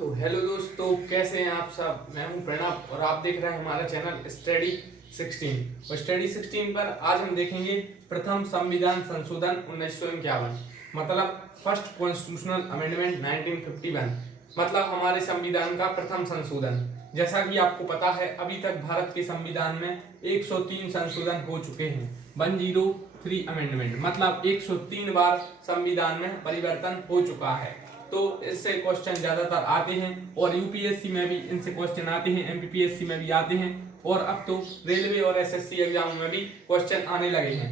तो हेलो दोस्तों, कैसे हैं आप सब। मैं हूं प्रणव और आप देख रहे हैं हमारा चैनल स्टडी 16। और स्टडी 16 पर आज हम देखेंगे प्रथम संविधान संशोधन 1951, मतलब फर्स्ट कॉन्स्टिट्यूशनल अमेंडमेंट 1951, मतलब हमारे संविधान का प्रथम संशोधन। जैसा कि आपको पता है, अभी तक भारत के संविधान में 103 संशोधन हो चुके हैं। 103 अमेंडमेंट, मतलब 103 बार संविधान में परिवर्तन हो चुका है। तो इससे क्वेश्चन ज्यादातर आते हैं और यूपीएससी में भी इनसे क्वेश्चन आते हैं, एमपीपीएससी में भी आते हैं और अब तो रेलवे और एसएससी एग्जाम में भी क्वेश्चन आने लगे हैं।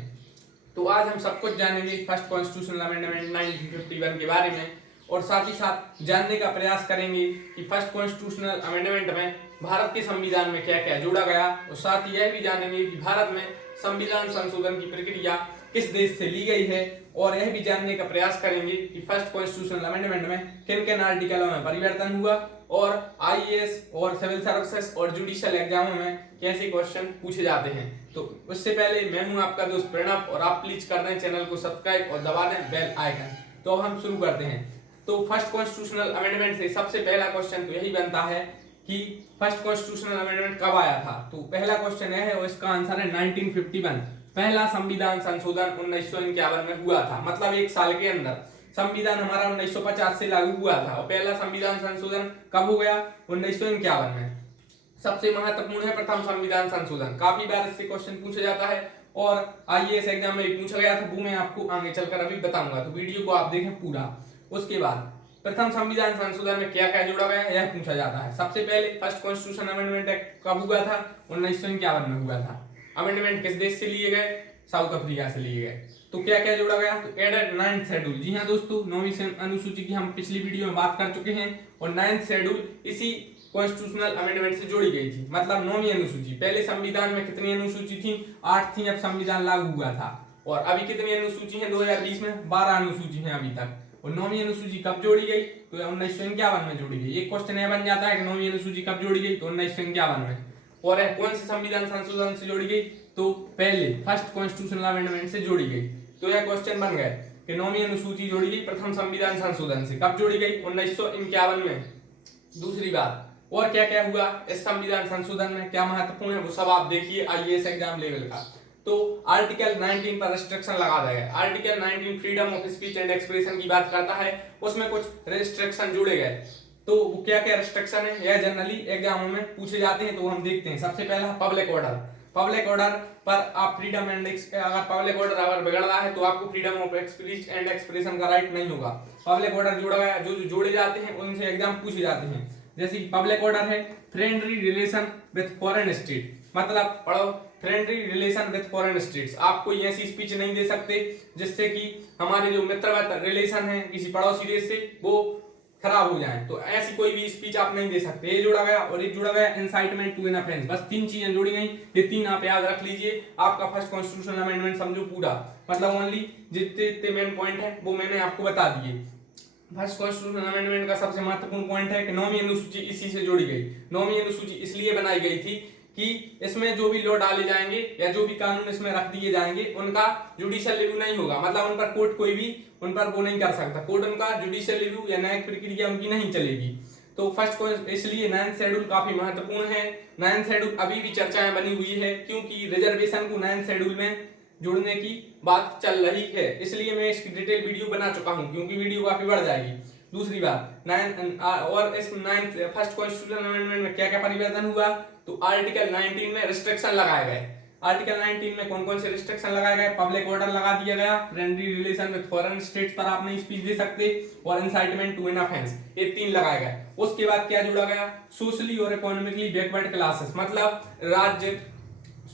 तो आज हम सब कुछ जानेंगे फर्स्ट कॉन्स्टिट्यूशनल अमेंडमेंट 1951 के बारे में, और साथ ही साथ जानने का प्रयास करेंगे कि फर्स्ट कॉन्स्टिट्यूशनल अमेंडमेंट में भारत के संविधान में क्या क्या जोड़ा गया, और साथ ही यह भी जानेंगे कि भारत में संविधान संशोधन की प्रक्रिया किस देश से ली गई है, और यह भी जानने का प्रयास करेंगे कि फर्स्ट कॉन्स्टिट्यूशनल अमेंडमेंट में किन किन आर्टिकलों में परिवर्तन हुआ और आईएएस और सिविल सर्विसेज और जुडिशियल एग्जामों में कैसे क्वेश्चन पूछे जाते हैं। तो उससे पहले मैं हूं आपका दोस्त प्रणव, और आप प्लीज कर दें चैनल को सब्सक्राइब और दबा दें बेल आइकन। तो अब हम शुरू करते हैं। तो फर्स्ट कॉन्स्टिट्यूशनल अमेंडमेंट से सबसे पहला क्वेश्चन तो यही बनता है कि फर्स्ट कॉन्स्टिट्यूशनल अमेंडमेंट कब आया था। तो पहला क्वेश्चन यह है और इसका आंसर है 1951। पहला संविधान संशोधन 1951 में हुआ था, मतलब एक साल के अंदर। संविधान हमारा 1950 से लागू हुआ था और पहला संविधान संशोधन कब हो गया? 1951 में। सबसे महत्वपूर्ण है प्रथम संविधान संशोधन, काफी बार इससे क्वेश्चन पूछा जाता है और आईएएस एग्जाम में भी पूछा गया था, वो मैं आपको आगे चलकर अभी बताऊंगा, तो वीडियो को आप देखें पूरा। उसके बाद प्रथम संविधान संशोधन में क्या क्या जोड़ा गया है यह पूछा जाता है। सबसे पहले फर्स्ट कॉन्स्टिट्यूशन अमेंडमेंट एक्ट कब हुआ था? 1951 में हुआ था। अमेंडमेंट किस देश से लिए गए? साउथ अफ्रीका से लिए गए। तो क्या क्या जोड़ा गया? तो एडेड 9th शेड्यूल। जी हाँ दोस्तों, 9वीं अनुसूची की हम पिछली वीडियो में बात कर चुके हैं और 9th शेड्यूल इसी कॉन्स्टिट्यूशनल अमेंडमेंट से जोड़ी गई थी, मतलब 9वीं अनुसूची। पहले संविधान में कितनी अनुसूची थी? 8 थी, अब संविधान लागू हुआ था। और अभी कितनी अनुसूची है 2020 में? 12 अनुसूची है अभी तक। और 9वीं अनुसूची कब जोड़ी गई? तो 1951 में जोड़ी गई। एक क्वेश्चन यह बन जाता है कि 9वीं अनुसूची कब जोड़ी गई? तो 1951 में। और कौन से संविधान संशोधन से जोड़ी गई? तो पहले फर्स्ट कॉन्स्टिट्यूशनल अमेंडमेंट से जोड़ी गई। तो यह क्वेश्चन बन गए कि 9वीं अनुसूची जोड़ी गई प्रथम संविधान संशोधन से। कब जोड़ी गई? 1951 में। दूसरी बात, और क्या क्या हुआ इस संविधान संशोधन में, क्या महत्वपूर्ण है वो सब आप देखिए आईएएस एग्जाम लेवल का। तो आर्टिकल 19 पर रिस्ट्रिक्शन लगा दिया गया। Article 19 freedom of speech and expression की बात करता है, उसमें कुछ रिस्ट्रिक्शन जोड़े गए। तो वो क्या क्या रिस्ट्रिक्शन है यह जनरली एग्जामों में पूछे जाते हैं, तो हम देखते हैं। सबसे पहला पब्लिक ऑर्डर। पब्लिक ऑर्डर पर आप फ्रीडम एंड अगर पब्लिक ऑर्डर अगर बिगड़ रहा है तो आपको freedom of speech and expression का राइट नहीं होगा। पब्लिक ऑर्डर जोड़ा गया, जो जोड़े जाते हैं उनसे एग्जाम पूछे जाते हैं। जैसे पब्लिक ऑर्डर है friendly relation with foreign state, मतलब पढ़ो friendly relation with foreign states. आप कोई ऐसी स्पीच नहीं दे सकते जिससे कि हमारे जो मित्रवत रिलेशन है किसी पड़ोसी देश से वो खराब हो जाए, तो ऐसी कोई भी स्पीच आप नहीं दे सकते। ये जोड़ा गया। और एक जोड़ा गया इंसाइटमेंट टू एन ऑफेंस। बस 3 चीजें जोड़ी गई, ये 3 आप याद रख लीजिए। आपका फर्स्ट कॉन्स्टिट्यूशनल अमेंडमेंट समझो पूरा, मतलब ओनली जितने मेन पॉइंट है वो मैंने आपको बता दिए। फर्स्ट कॉन्स्टिट्यूशनल अमेंडमेंट का सबसे महत्वपूर्ण पॉइंट है कि 9वीं अनुसूची इसी से जोड़ी गई। 9वीं अनुसूची इसलिए बनाई गई थी कि इसमें जो भी लॉ डाले जाएंगे या जो भी कानून इसमें रख दिए जाएंगे उनका जुडिशियल रिव्यू नहीं होगा, मतलब उन पर कोर्ट कोई भी उन पर वो नहीं कर सकता। कोर्ट उनका जुडिशियल रिव्यू या न्यायिक प्रक्रिया उनकी नहीं चलेगी। तो फर्स्ट को इसलिए 9th शेड्यूल काफी महत्वपूर्ण है। 9th शेड्यूल अभी भी चर्चाएं बनी हुई है, क्योंकि रिजर्वेशन को 9th शेड्यूल में जोड़ने की बात चल रही है, इसलिए मैं इसकी डिटेल वीडियो बना चुका हूं, क्योंकि वीडियो काफी बढ़ जाएगी। दूसरी बात और इस 9th फर्स्ट कॉन्स्टिट्यूशनल अमेंडमेंट में क्या क्या परिवर्तन हुआ? तो आर्टिकल 19 में रिस्ट्रिक्शन लगाए गए। आर्टिकल 19 में कौन कौन से रिस्ट्रिक्शन लगाए गए? पब्लिक ऑर्डर लगा दिया गया, friendly relation with foreign states पर आप नहीं स्पीच दे सकते, और इंसाइटमेंट टू एन ऑफेंस, ये 3 लगाए गए। उसके बाद क्या जोड़ा गया? सोशली और इकोनॉमिकली बैकवर्ड क्लासेस, मतलब राज्य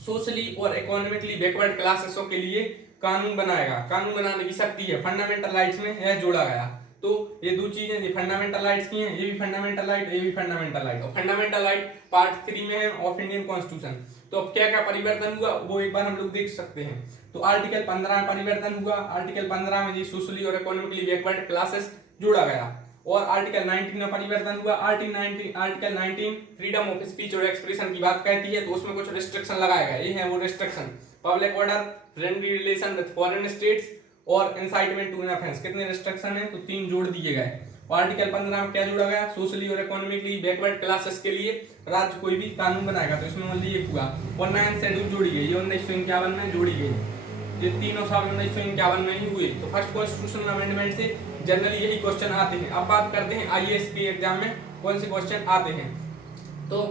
सोशली और इकोनॉमिकली बैकवर्ड क्लासेसों के लिए कानून बनाएगा। कानून बनाने की शक्ति है, फंडामेंटल राइट्स में यह जोड़ा गया। तो ये 2 चीजें, ये फंडामेंटल राइट्स की हैं, ये भी फंडामेंटल राइट, ये भी फंडामेंटल राइट। और फंडामेंटल राइट पार्ट 3 में है ऑफ इंडियन कॉन्स्टिट्यूशन। तो अब क्या क्या परिवर्तन हुआ वो एक बार हम लोग देख सकते हैं। तो आर्टिकल 15 में परिवर्तन हुआ। आर्टिकल 15 में सोशली और इकोनॉमिकली बैकवर्ड क्लासेस जोड़ा गया। और आर्टिकल 19 में परिवर्तन हुआ। आर्टिकल 19 फ्रीडम ऑफ स्पीच और एक्सप्रेशन की बात कहती है, तो उसमें कुछ रिस्ट्रिक्शन लगाया गया। ये है वो restriction, public order, friendly relation with foreign states और इंसाइटमेंट टू एन ऑफेंस। कितने रिस्ट्रिक्शन है? तो 3 जोड़ दिए गए। और आर्टिकल 15 में क्या जोड़ा गया, सोशली और इकोनॉमिकली बैकवर्ड क्लासेस के लिए राज्य कोई भी कानून बनाएगा, तो इसमें ओनली एक हुआ। और 9th शेड्यूल जोड़ी गई, ये 1951 में जोड़ी गई। ये तीनों साल 1951 में ही हुए। तो फर्स्ट कॉन्स्टिट्यूशनल अमेंडमेंट से जनरली यही क्वेश्चन आते हैं। अब बात करते हैं आईएएस के एग्जाम में कौन से क्वेश्चन आते हैं। तो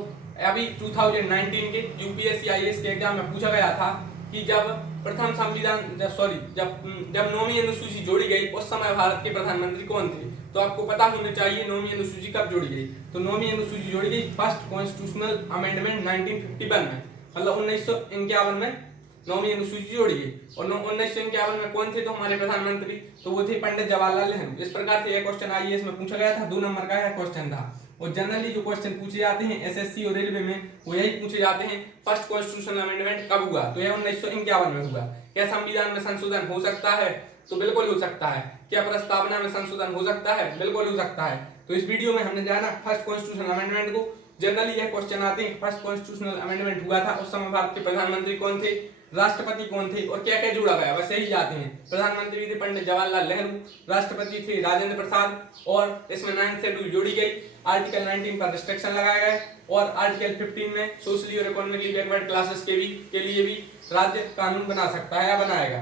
अभी 2019 के यूपीएससी आईएएस के एग्जाम में पूछा गया था कि जब प्रथम संविधान जब नौवीं अनुसूची जोड़ी गई उस समय भारत के प्रधानमंत्री कौन थे। तो आपको पता होना चाहिए नौवीं अनुसूची कब जोड़ी गई। तो नौवीं अनुसूची जोड़ी गई फर्स्ट कॉन्स्टिट्यूशनल अमेंडमेंट 1951 में, मतलब 1951 में नौवीं अनुसूची जोड़ी गई। और 1951 में कौन थे तो हमारे प्रधानमंत्री, तो वो थे पंडित जवाहरलाल नेहरू। इस प्रकार से यह क्वेश्चन आईएएस में पूछा गया था, 2 नंबर का यह क्वेश्चन था। और जनरली जो क्वेश्चन पूछे जाते हैं एसएससी और रेलवे में वो यही पूछे जाते हैं फर्स्ट कॉन्स्टिट्यूशनल अमेंडमेंट कब हुआ, तो यह 1951 में हुआ। क्या संविधान में संशोधन हो सकता है, तो बिल्कुल हो सकता है। क्या प्रस्तावना में संशोधन हो सकता है, बिल्कुल हो सकता है। तो इस वीडियो में हमने जाना फर्स्ट कॉन्स्टिट्यूशनल अमेंडमेंट को। जनरली यह क्वेश्चन आते हैं फर्स्ट कॉन्स्टिट्यूशनल अमेंडमेंट हुआ था उस समय भारत के प्रधानमंत्री कौन थे, राष्ट्रपति कौन थे और क्या क्या जोड़ा गया, बस यही जाते हैं। प्रधानमंत्री थे पंडित जवाहरलाल नेहरू, राष्ट्रपति थे राजेंद्र प्रसाद, और इसमें 9th शेड्यूल जोड़ी गई। आर्टिकल 19 पर रिस्ट्रिक्शन लगाया गया और आर्टिकल 15 में सोशली और इकोनॉमिकली बैकवर्ड क्लासेस के लिए भी राज्य कानून बना सकता है या बनाएगा।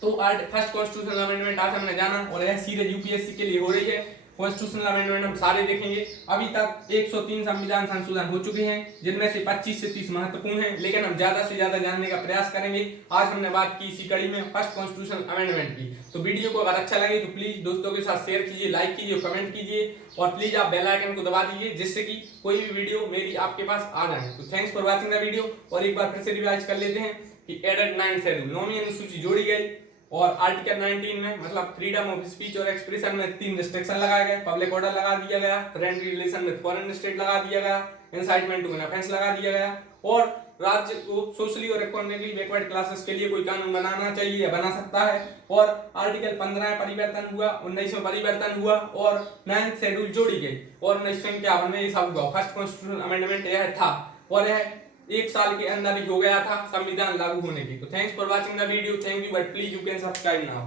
तो फर्स्ट कॉन्स्टिट्यूशनल अमेंडमेंट आज हमने जाना और यह सीरीज यूपीएससी के लिए हो रही है। कॉन्स्टिट्यूशनल अमेंडमेंट हम सारे देखेंगे। अभी तक 103 संविधान संशोधन हो चुके हैं, जिनमें से 25 से 30 महत्वपूर्ण हैं, लेकिन हम ज्यादा से ज्यादा जानने का प्रयास करेंगे। आज हमने बात की इसी कड़ी में फर्स्ट कॉन्स्टिट्यूशनल अमेंडमेंट की। तो वीडियो को अगर अच्छा लगे तो प्लीज दोस्तों के साथ शेयर कीजिए, लाइक कीजिए, कमेंट कीजिए और प्लीज आप बेल आइकन को दबा दीजिए जिससे कि कोई भी वीडियो मेरी आपके पास आ जाए। तो thanks for watching the video. और एक बार फिर से रिवाइज कर लेते हैं कि एडेड 9th शेड्यूल नौवीं अनुसूची जोड़ी गई और आर्टिकल 19 में मतलब फ्रीडम ऑफ स्पीच और एक्सप्रेशन में 3 रिस्ट्रिक्शन लगाए गए, पब्लिक ऑर्डर लगा दिया गया, फ्रेंडली रिलेशन में फॉरेन स्टेट लगा दिया गया, इंसाइटमेंट टू एन ऑफेंस लगा दिया गया और राज्य को सोशली और इकोनॉमिकली बैकवर्ड क्लासेस के लिए कोई कानून बनाना चाहिए या बना सकता है। और आर्टिकल 15 में परिवर्तन हुआ, 19 में परिवर्तन हुआ और 9th शेड्यूल जोड़ी गई और 1951 में ये सब हुआ। फर्स्ट कॉन्स्टिट्यूशनल अमेंडमेंट यह था और यह 1 साल के अंदर ही हो गया था संविधान लागू होने की। तो thanks for watching the video, thank you, but please you can subscribe now.